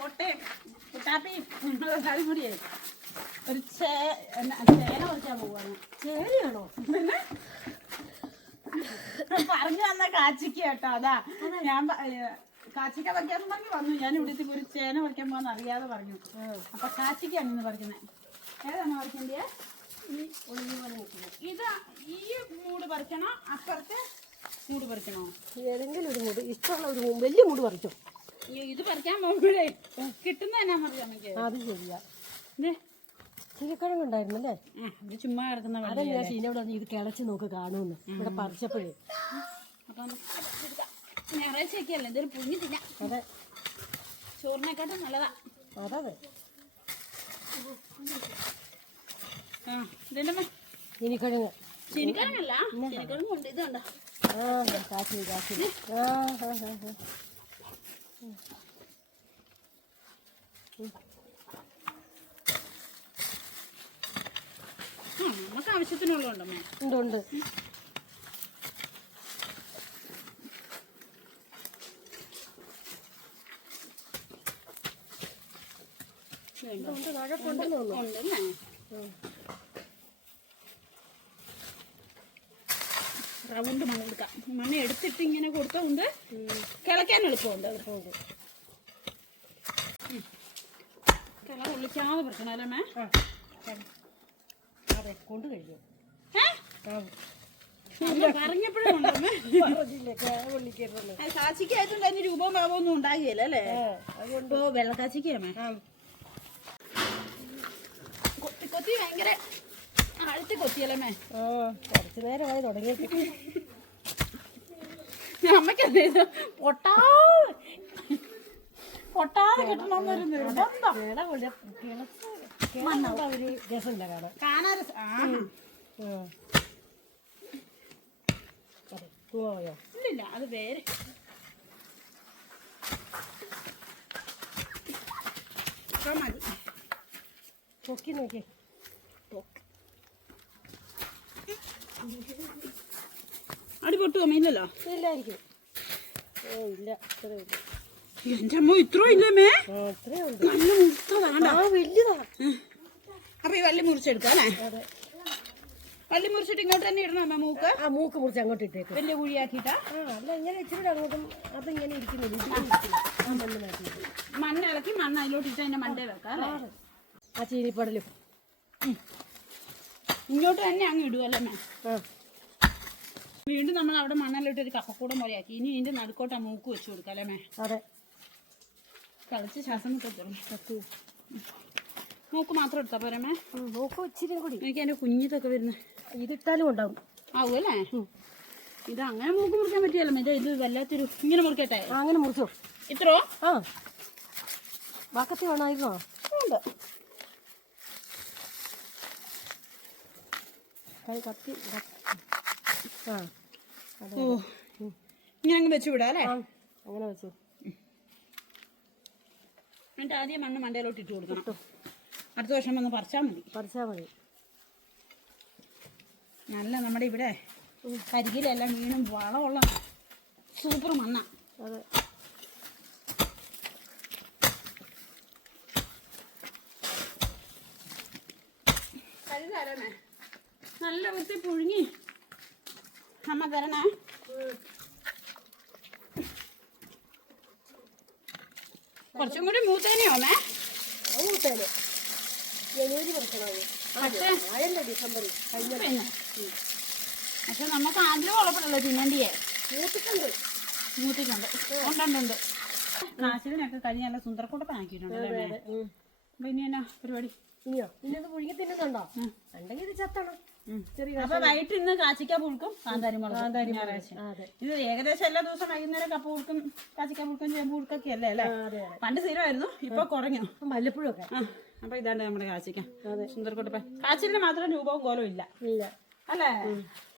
കൊട്ടയും കുട്ടാപ്പിയും എല്ലാവരും കൂടിയേ ഒരു ചേ ചേന പറിക്കാൻ പോവാണ്. പിന്നെ? പറഞ്ഞു വന്ന കാച്ചിക്ക കേട്ടോ അതാ. ഞാൻ കാച്ചിക്ക വയ്ക്കാന്ന് പറഞ്ഞ് വന്നു. ഞാൻ ഇവിടുത്തെ ഒരു ചേന വയ്ക്കാൻ പോകാൻ അറിയാതെ പറഞ്ഞു. അപ്പൊ കാച്ചിക്കാണ് ഇന്ന് പറിക്കുന്നത് ഏതാണ് പറിക്കേണ്ടത് ഇതാ ഈ മൂട് പറിക്കണോ? അപ്പുറത്തെ മൂട് പറിക്കണോ? ഏതെങ്കിലും ഒരു മൂട്. ഇഷ്ടമുള്ള ഒരു വലിയ മൂട് പറിച്ചോ. ഇത് പറിക്കാൻ പോകുമ്പോഴേ കിട്ടുന്ന തന്നെ മറിയാം നമുക്ക്. അത് ശരിയാ. ആ, ഇത് ചുമ്മാ കിടക്കുന്ന അതല്ല ഞാൻ ചീനോട് പറഞ്ഞു ഇത് കിളച്ച് നോക്ക് കാണുമെന്ന് ഇവിടെ പറിച്ചപ്പോഴേ. അപ്പം ഞായറാഴ്ചയൊക്കെ അല്ലേ എന്തൊരു പുഞ്ഞി തിന്നാം. അതെ. ചോറിനെക്കാട്ടും നല്ലതാ. അതെ ആ ഇതിന്റെ ചീനിക്കിഴങ്ങ് ചീനിക്കിഴങ്ങല്ല ചീനിക്കിഴങ്ങുണ്ട് ഇതുണ്ടോ? ആ ആ ആ ആ ആ. ആ. നമുക്ക് ആവശ്യത്തിനുള്ളതുണ്ടമ്മേ ഉണ്ട് ഉണ്ട് ഉണ്ട്. താഴോട്ടുണ്ടെന്ന് തോന്നുന്നു ഉണ്ടല്ലേ റൗണ്ട് മണ്ണ് കൊടുക്കാം. മണ്ണ് എടുത്തിട്ട് ഇങ്ങനെ കൊടുത്തോണ്ട് കിളയ്ക്കാൻ എളുപ്പമുണ്ട് എളുപ്പമുണ്ട് കിള പൊള്ളിക്കാതെ പ്രശ്നമല്ലേ മേ? ആ. അതെ കൊണ്ട് കഴിയും കാച്ചിക്കായതുകൊണ്ട് അതിന് രൂപവും ഭാവവും ഒന്നും ഉണ്ടാകുകയില്ല അല്ലേ അതുകൊണ്ട്. കൊത്തി കൊത്തി ഭയങ്കര ആഴത്തി കൊത്തിയല്ലേ ആ കുറച്ച് നേരമായി തുടങ്ങിയിട്ട്. അമ്മയ്ക്കല്ലേ ഇത് പൊട്ടാ പൊട്ടാതെ. കിട്ടണമെന്നൊരു നിർബന്ധം. ഒരു രസമില്ല കാണാൻ. കാണാൻ പോയോ? ഇല്ലില്ല അത് വേറെ മതി. പൊക്കി നോക്കി. അടി പൊട്ടുമോ ഇല്ലായിരിക്കും. ഓ ഇല്ല ഇത്രേ എന്റെ അമ്മ ഇത്രോ ഇല്ലേ ആ ഇത്രേ ഉണ്ട് നല്ല മുറിച്ചതാണ്ടാ ആ വലുതാ. അപ്പൊ ഈ വല്ല മുറിച്ചെടുക്കാം അല്ലേ? വള്ളി മുറിച്ചിട്ട് ഇങ്ങോട്ട് തന്നെ ഇടണം അമ്മ മൂക്ക്? ആ മൂക്ക് മുറിച്ച് അങ്ങോട്ട് ഇട്ടേക്കും. വലിയ കുഴിയാക്കിട്ടാ അല്ല ഇങ്ങനെ ഇച്ചിരി അങ്ങോട്ടും അതിങ്ങനെ ഇരിക്കുന്നില്ല. ഇതിങ്ങനെ ഇരിക്കുന്നു. ആ മണ്ണ് മാറ്റിയിട്ട്. മണ്ണ് ഇളക്കി മണ്ണ് അതിലോട്ട് ഇട്ട് അതിന്റെ മണ്ടേ വെക്കാം ആ ചീനിപ്പടലും. ഇങ്ങോട്ട് തന്നെ അങ്ങ് ഇടുവല്ലേ മാം. വീണ്ടും നമ്മൾ അവിടെ മണ്ണെല്ലിട്ട് ഒരു കപ്പക്കൂടം പോലെയാക്കി. ഇനി ഇതിന്റെ നടുക്കോട്ട് ആ മൂക്ക് വെച്ച് കൊടുക്കാം അല്ലേ മേ. അതെ. കളിച്ച് ശ്വാസം മൂക്ക് മാത്രം എടുത്താ പോരാ മേ? മൂക്ക് ഇച്ചിരി കൂടി. എനിക്ക് അതിന്റെ കുഞ്ഞിതൊക്കെ വരുന്നത് ഇതിട്ടാലും ഉണ്ടാവും. ആവുമല്ലേ അല്ലേ? ഇത് അങ്ങനെ മൂക്ക് മുറിക്കാൻ പറ്റിയല്ലോ മേ. ഇത് വല്ലാത്തൊരു ഇങ്ങനെ മുറിക്കട്ടെ? അങ്ങനെ മുറിച്ചോ. ഇത്രോ ആ. വാക്കത്തി വേണമായിരുന്നോ? ഉണ്ട്. കൈ കത്തി. ആ. ഓ. അങ്ങ് വെച്ച് വിടാം അല്ലേ? അങ്ങനെ വെച്ചു. എന്നിട്ട് ആദ്യം മണ്ണ് മണ്ടയിലോട്ട് ഇട്ട് കൊടുക്കണം. അടുത്ത വർഷം വന്ന് പറിച്ചാൽ മതി. പറിച്ചാൽ മതി. നല്ല നമ്മുടെ ഇവിടെ കരികിലെല്ലാം വീണും വളമുള്ള സൂപ്പർ മണ്ണ. അതെ. കരുതരണേ നല്ല വൃത്തി പുഴുങ്ങി. അമ്മ തരണേ. കുറച്ചും കൂടി മൂത്തേനെയോന്നേ മൂത്തേനെ. ജനുവരി പക്ഷേ നമുക്ക് ആദ്യം ഉള്ളപ്പോഴല്ലോ തിന്നണ്ടിയേ മൂത്തിട്ടുണ്ട്. മൂത്തിട്ടുണ്ട്. ഉണ്ടുണ്ട് കാശിനൊക്കെ കഴിഞ്ഞ നല്ല സുന്ദരക്കൂട്ടപ്പനാക്കിയിട്ടുണ്ട് അപ്പൊ ഇനി എന്നാ പരിപാടി? ഇനിയോ? ഇന്നത് പുഴുങ്ങി തിന്നുന്നുണ്ടോ? ഉണ്ടെങ്കിൽ ഇത് ചത്തണം. ചെറിയ അപ്പൊ വൈകിട്ട് ഇന്ന് കാച്ചിക്ക പുഴുക്കും കാന്താരി അതെ. ഇത് ഏകദേശം എല്ലാ ദിവസം വൈകുന്നേരം കപ്പ പുഴുക്കും കാച്ചിക്ക പുഴുക്കും ചേമ്പ് പുഴുക്കൊക്കെ അല്ലേ അല്ലേ? പണ്ട് സ്ഥിരമായിരുന്നു ഇപ്പൊ കുറഞ്ഞു. മല്ലപ്പുഴൊക്കെ അപ്പൊ ഇതാണ്ട് നമ്മുടെ കാച്ചിക്ക. അതെ. സുന്ദരക്കൂട്ടപ്പൻ കാച്ചിലിന് മാത്രം രൂപവും കോലവും ഇല്ല. അല്ലേ?